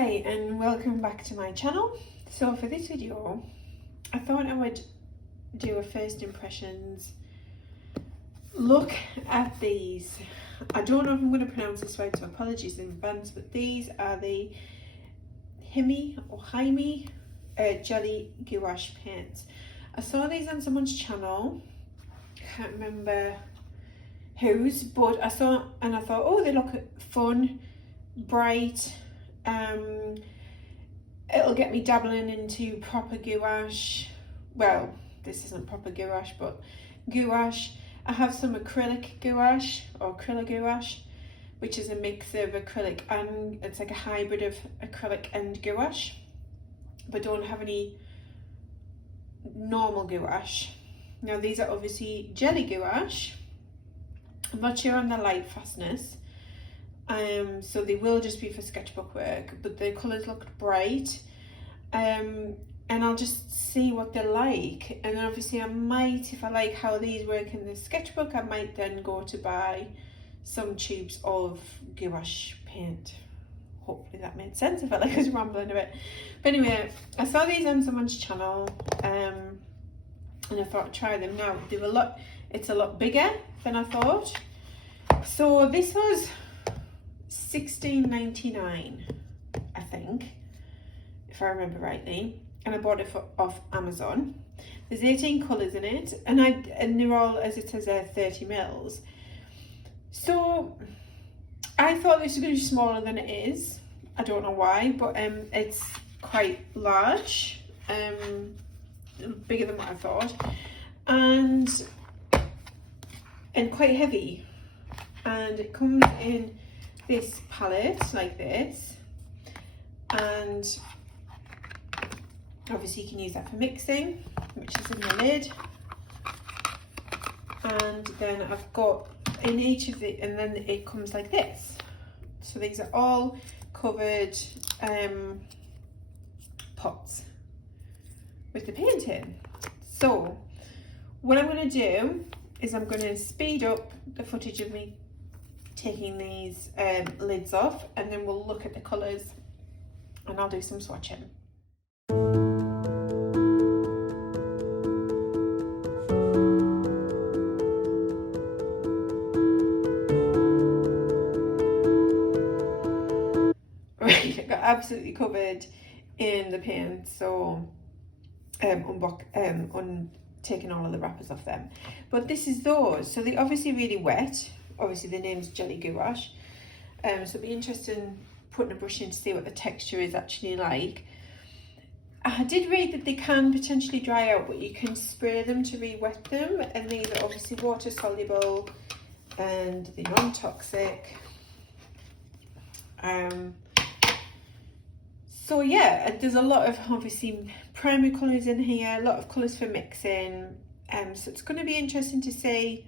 Hi and welcome back to my channel. So for this video I thought I would do a first impressions look at these. I don't know if I'm going to pronounce this right, so apologies in advance, but these are the HIMI Jelly Gouache paints. I saw these on someone's channel, can't remember whose, but I saw and I thought, oh, they look fun, bright. It'll get me dabbling into proper gouache. Well, this isn't proper gouache, but gouache. I have some acrylic gouache or acrylic gouache, which is a mix of acrylic and it's like a hybrid of acrylic and gouache, but don't have any normal gouache. Now these are obviously jelly gouache. I'm not sure on the light fastness. So they will just be for sketchbook work, but the colours looked bright, and I'll just see what they're like. And obviously I might, if I like how these work in the sketchbook, I might then go to buy some tubes of gouache paint. Hopefully that made sense if I like was rambling a bit. But anyway, I saw these on someone's channel, and I thought I'd try them. Now they were it's a lot bigger than I thought. So this was $16.99, I think, if I remember rightly, and I bought it off Amazon. There's 18 colours in it, and they're all, as it says there, 30 mils. So I thought this was going to be smaller than it is. I don't know why, but it's quite large, bigger than what I thought, and quite heavy. And it comes in this palette like this, and obviously you can use that for mixing, which is in the lid. And then I've got in each of the, and then it comes like this. So these are all covered pots with the paint in. So what I'm going to do is I'm going to speed up the footage of me taking these lids off, and then we'll look at the colours and I'll do some swatching. Right, I got absolutely covered in the paint, so taking all of the wrappers off them. But this is those, so they're obviously really wet. Obviously the name's Jelly Gouache, so it'll be interesting putting a brush in to see what the texture is actually like. I did read that they can potentially dry out, but you can spray them to re-wet them, and these are obviously water soluble and they're non-toxic. So yeah, there's a lot of obviously primary colours in here, a lot of colours for mixing, so it's going to be interesting to see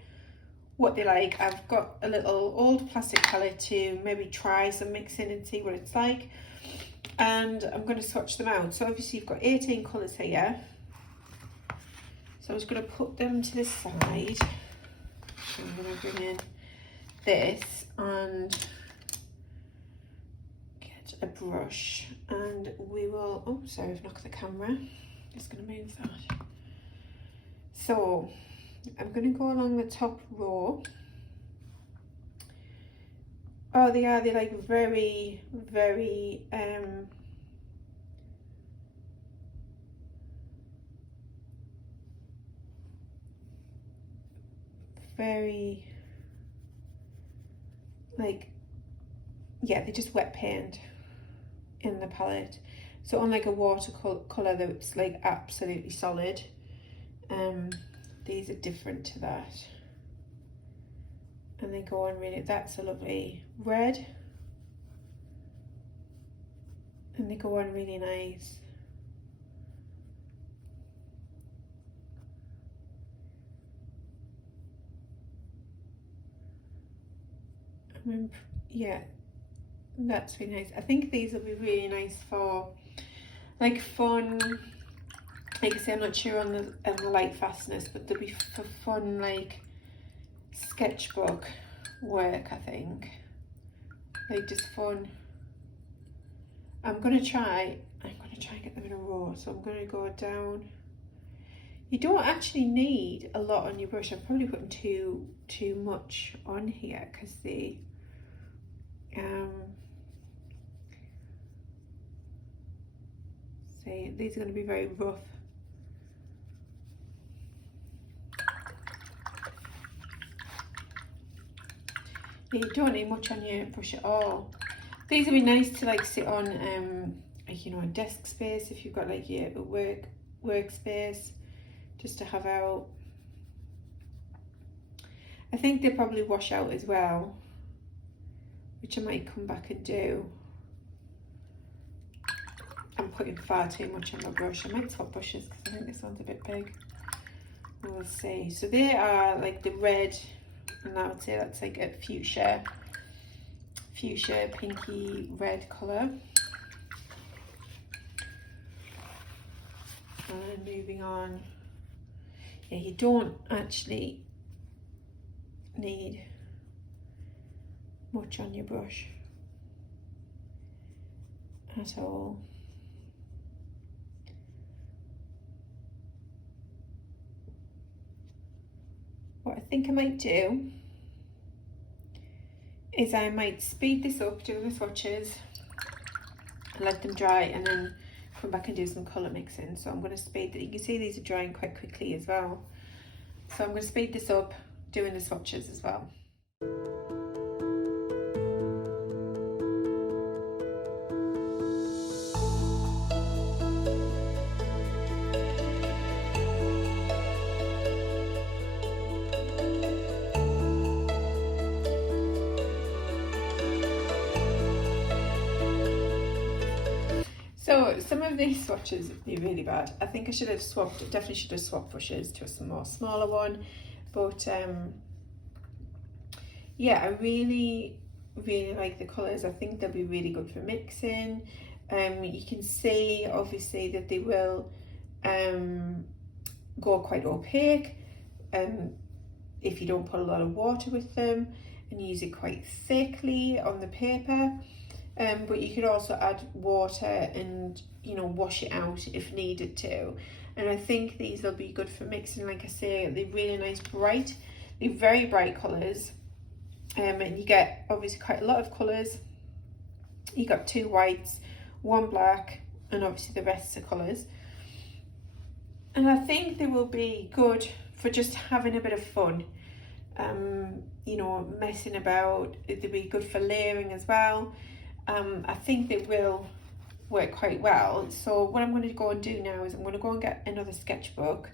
what they like. I've got a little old plastic palette to maybe try some mixing and see what it's like, and I'm going to swatch them out. So obviously you've got 18 colours here, so I'm just going to put them to the side. I'm going to bring in this and get a brush, and we will, oh sorry, I've knocked the camera, just going to move that. So I'm going to go along the top row. Oh, they're like very, very very, like, yeah, they're just wet paint in the palette. So unlike a watercolor that's like absolutely solid, these are different to that, and they go on really, that's a lovely red, and they go on really nice. Yeah, that's really nice. I think these will be really nice for like fun. Like I say, I'm not sure on the light fastness, but they'll be for fun, like sketchbook work, I think. Like just fun. I'm gonna try and get them in a row. So I'm gonna go down. You don't actually need a lot on your brush. I'm probably putting too much on here because the see, these are going to be very rough. You don't need much on your brush at all. These would be nice to like sit on like, you know, a desk space if you've got like your workspace just to have out. I think they probably wash out as well, which I might come back and do. I'm putting far too much on my brush. I might swap brushes because I think this one's a bit big. We'll see. So they are like the red, and I would say that's like a fuchsia pinky red colour. And moving on. Yeah, you don't actually need much on your brush at all. What I think I might do is I might speed this up, do the swatches, and let them dry, and then come back and do some colour mixing. So I'm going to speed that. You can see these are drying quite quickly as well. So I'm going to speed this up, doing the swatches as well. So some of these swatches would be really bad. I think I should have definitely should have swapped brushes to a more smaller one. But yeah, I really like the colours. I think they'll be really good for mixing. You can see obviously that they will go quite opaque if you don't put a lot of water with them and use it quite thickly on the paper. But you could also add water and, you know, wash it out if needed to. And I think these will be good for mixing. Like I say, they're really nice, bright. They're very bright colours. And you get obviously quite a lot of colours. You got 2 whites, 1 black, and obviously the rest are colours. And I think they will be good for just having a bit of fun. You know, messing about. They'll be good for layering as well. I think they will work quite well. So what I'm going to go and do now is I'm going to go and get another sketchbook.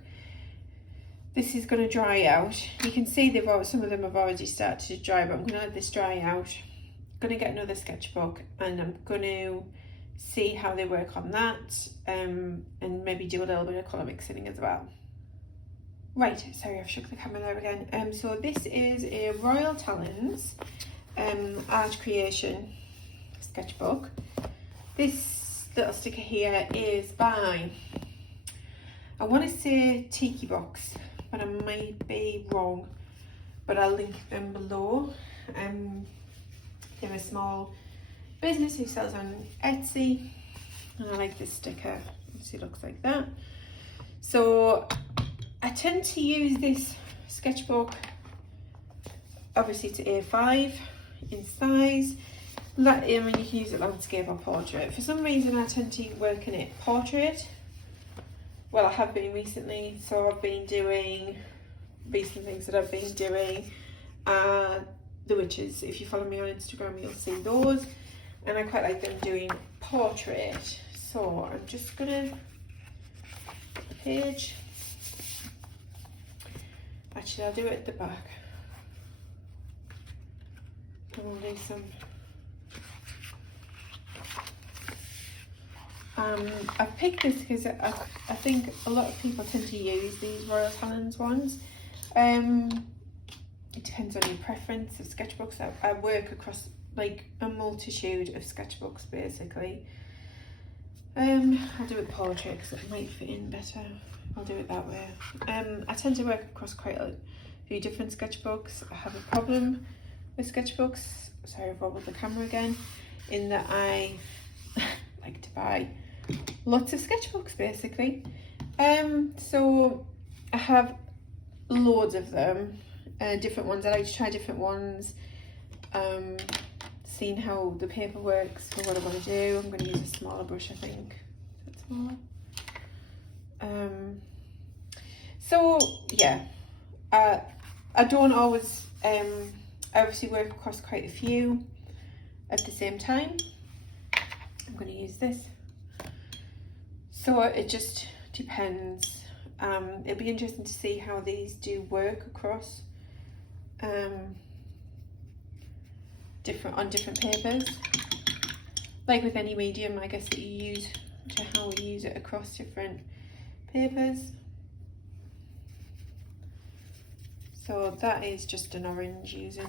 This is going to dry out. You can see some of them have already started to dry, but I'm going to let this dry out. I'm going to get another sketchbook and I'm going to see how they work on that, and maybe do a little bit of colour mixing as well. Right, sorry, I've shook the camera there again. So this is a Royal Talons art creation sketchbook. This little sticker here is by, I want to say Tiki Box, but I might be wrong, but I'll link them below. They're a small business who sells on Etsy, and I like this sticker. It looks like that. So I tend to use this sketchbook, obviously to A5 in size. I mean, you can use it landscape or portrait. For some reason I tend to work in it portrait. Well, I have been recently, so I've been doing recent things that I've been doing. The witches, if you follow me on Instagram, you'll see those, and I quite like them doing portrait. So I'm just gonna page. Actually, I'll do it at the back. And we'll do some. I've picked this because I think a lot of people tend to use these Royal Talons ones. It depends on your preference of sketchbooks. I work across like a multitude of sketchbooks basically. I'll do it portrait because it might fit in better. I'll do it that way. I tend to work across quite a few different sketchbooks. I have a problem with sketchbooks. Sorry, I've wobbled the camera again. In that I like to buy lots of sketchbooks basically. So I have loads of them, different ones. I like to try different ones, seeing how the paper works for what I want to do. I'm going to use a smaller brush, I think. Is that smaller? So yeah, I don't always, I obviously work across quite a few at the same time. I'm going to use this. So it just depends. It'll be interesting to see how these do work across different papers. Like with any medium, I guess, that you use, to how we use it across different papers. So that is just an orange using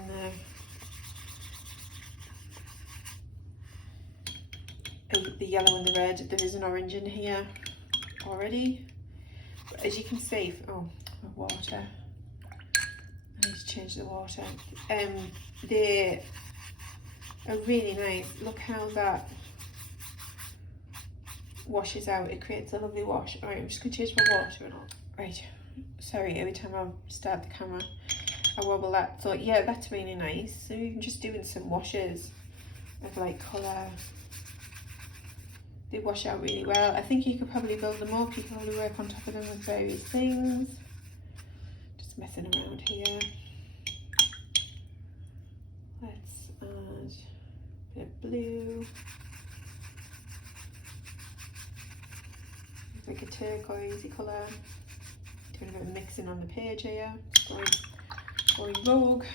the yellow and the red. There is an orange in here already. But as you can see, oh, my water. I need to change the water. They are really nice. Look how that washes out. It creates a lovely wash. Alright, I'm just going to change my water and all. Right. Sorry, every time I start the camera I wobble that. So yeah, that's really nice. So even just doing some washes of like colour, they wash out really well. I think you could probably build them up. You could probably work on top of them with various things. Just messing around here. Let's add a bit of blue. It's like a turquoisey colour. Doing a bit of mixing on the page here. Going rogue.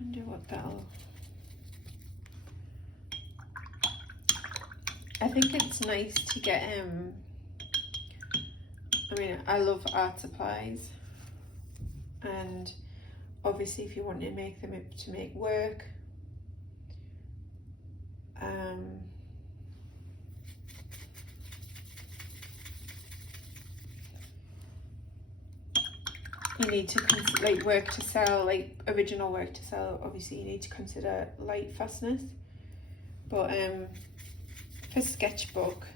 Wonder what that'll. I think it's nice to get I mean, I love art supplies, and obviously if you want to make them to make work, you need to, like, work to sell, like original work to sell, obviously you need to consider light fastness. But for sketchbook,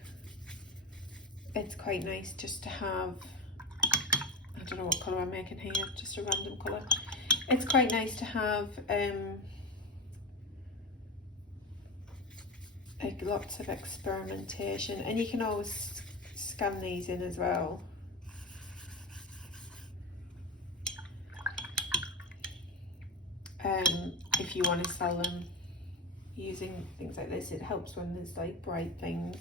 it's quite nice just to have, I don't know what colour I'm making here, just a random colour. It's quite nice to have like lots of experimentation, and you can always scan these in as well. If you want to sell them using things like this, it helps when there's like bright things.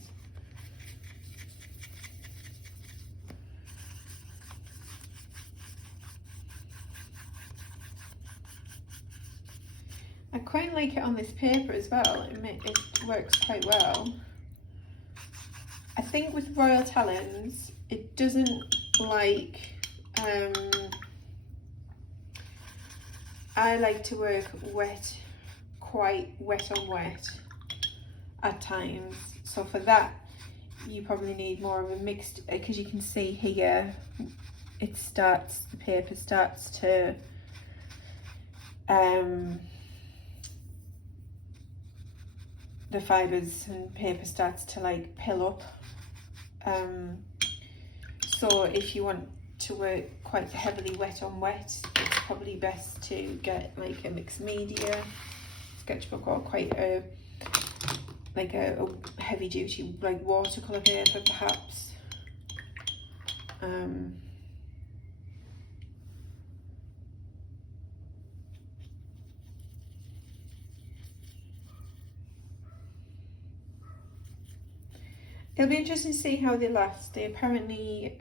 I quite like it on this paper as well. It works quite well. I think with Royal Talons, it doesn't like, I like to work wet, quite wet on wet at times. So for that, you probably need more of a mixed, because you can see here, it starts, the paper starts to, the fibres and paper starts to like pill up. So if you want to work quite heavily wet on wet, it's probably best to get like a mixed media sketchbook, or quite a like a heavy duty like watercolour paper perhaps. It'll be interesting to see how they last. They apparently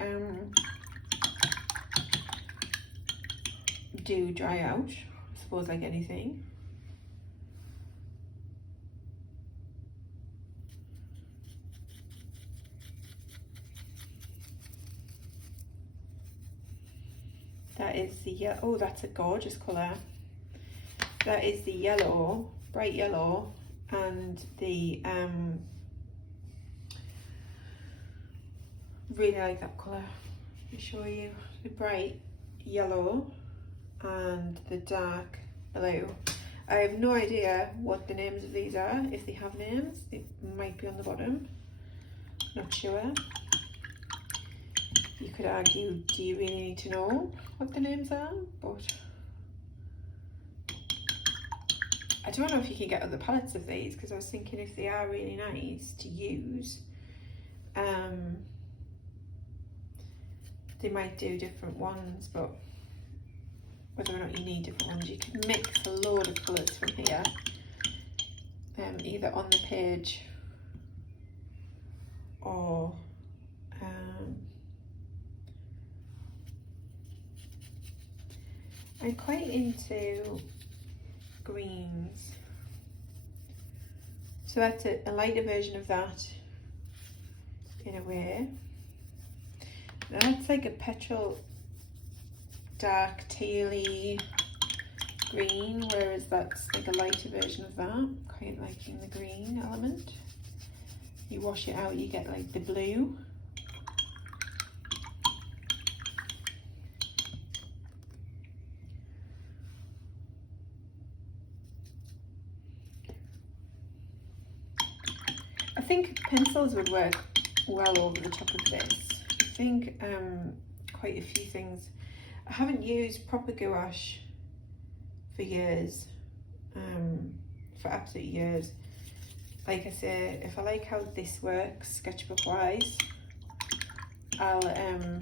do dry out, I suppose, like anything. That is the yellow. Oh, that's a gorgeous colour. That is the yellow, bright yellow, and the really like that colour. Let me show you the bright yellow and the dark blue. I have no idea what the names of these are. If they have names, they might be on the bottom. Not sure. You could argue, do you really need to know what the names are? But I don't know if you can get other palettes of these, because I was thinking if they are really nice to use, they might do different ones, but whether or not you need different ones, you can mix a load of colours from here, either on the page or I'm quite into greens, so that's a lighter version of that in a way. That's like a petrol dark tealy green, whereas that's like a lighter version of that. Quite liking the green element. You wash it out, you get like the blue. I think pencils would work well over the top of this. I think quite a few things. I haven't used proper gouache for years, for absolute years. Like I say, if I like how this works sketchbook wise, I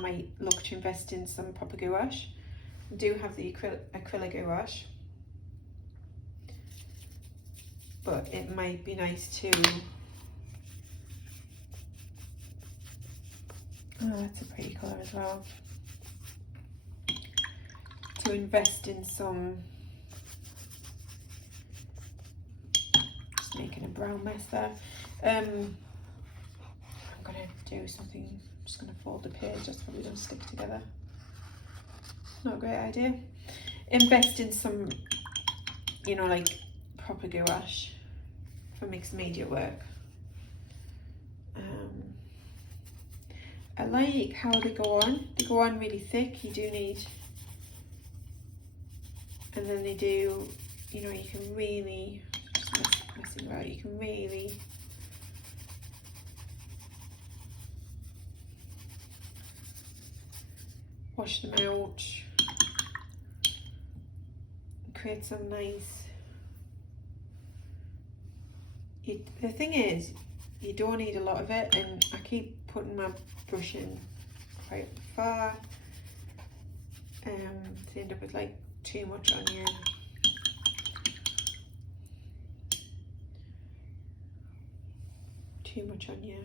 might look to invest in some proper gouache. I do have the acrylic gouache, but it might be nice to, oh, that's a pretty colour as well, to invest in some, just making a brown mess there. I'm gonna do something, I'm just gonna fold the page, that's probably gonna stick together. Not a great idea. Invest in some, you know, like proper gouache for mixed media work. I like how they go on. They go on really thick, you do need, and then they do, you know, you can really, just messing about, you can really wash them out, create some nice, the thing is, you don't need a lot of it, and I keep putting my brush in quite far, to end up with like too much on you. Too much on your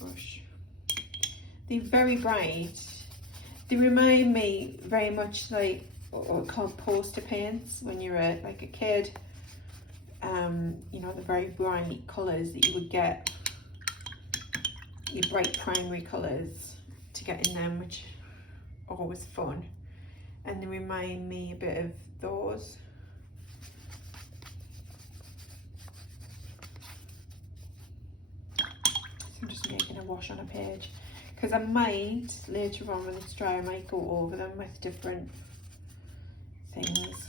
brush. They're very bright. They remind me very much like what are called poster paints when you're like a kid. You know, the very bright colours that you would get, your bright primary colours to get in them, which are always fun, and they remind me a bit of those. So I'm just making a wash on a page, because I might later on when it's dry, I might go over them with different things.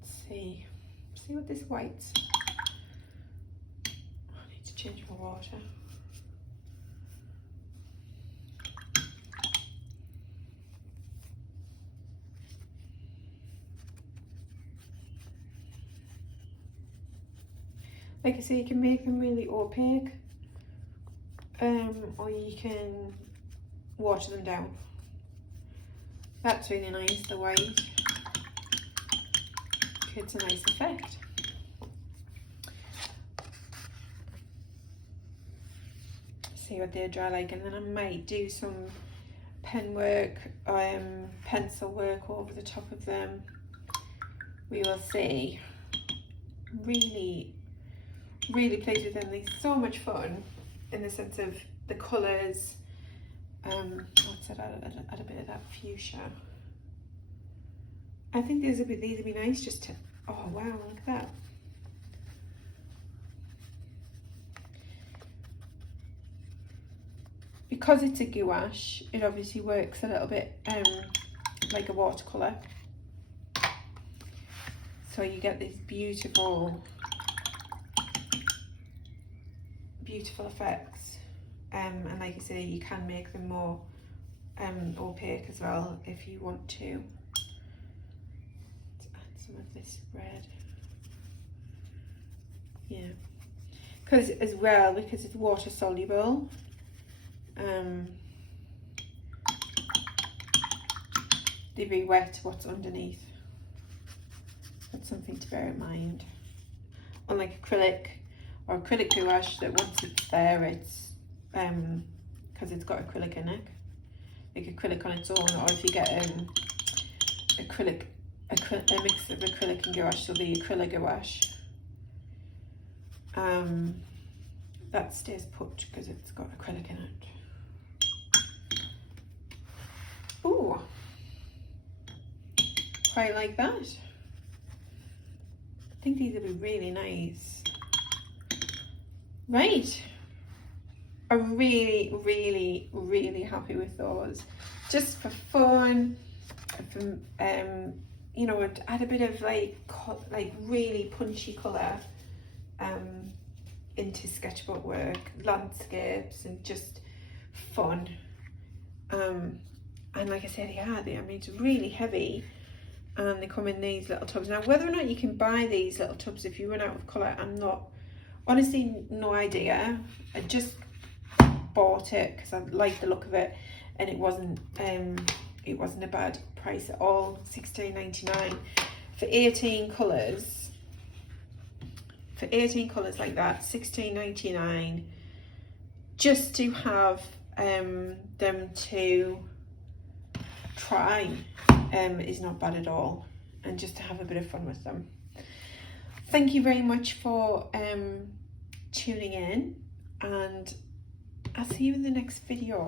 Let's see what this white's. I need to change my water. Like I say, you can make them really opaque, or you can water them down. That's really nice, the white. It's a nice effect. See what they dry like, and then I might do some pen work, pencil work over the top of them. We will see. Really pleased with them. They're so much fun in the sense of the colours. What's that? Add a bit of that fuchsia. I think these would be nice just to, oh wow, look at that. Because it's a gouache, it obviously works a little bit like a watercolour. So you get these beautiful effects, and like I say, you can make them more opaque as well if you want to. Let's add some of this red. Yeah, because it's water soluble, they re-wet what's underneath. That's something to bear in mind. Unlike acrylic gouache, that once it's there, it's because it's got acrylic in it, like acrylic on its own. Or if you get a mix of acrylic and gouache, so the acrylic gouache, that stays put because it's got acrylic in it. Ooh, quite like that. I think these would be really nice. Right, I'm really, really, really happy with those. Just for fun, for, you know, to add a bit of like really punchy colour into sketchbook work, landscapes, and just fun. And like I said, I mean, it's really heavy, and they come in these little tubs. Now, whether or not you can buy these little tubs if you run out of colour, I'm not, honestly, no idea. I just bought it because I liked the look of it, and it wasn't a bad price at all. $16.99 for 18 colours. For 18 colours like that, $16.99, just to have them to try is not bad at all, and just to have a bit of fun with them. Thank you very much for tuning in, and I'll see you in the next video.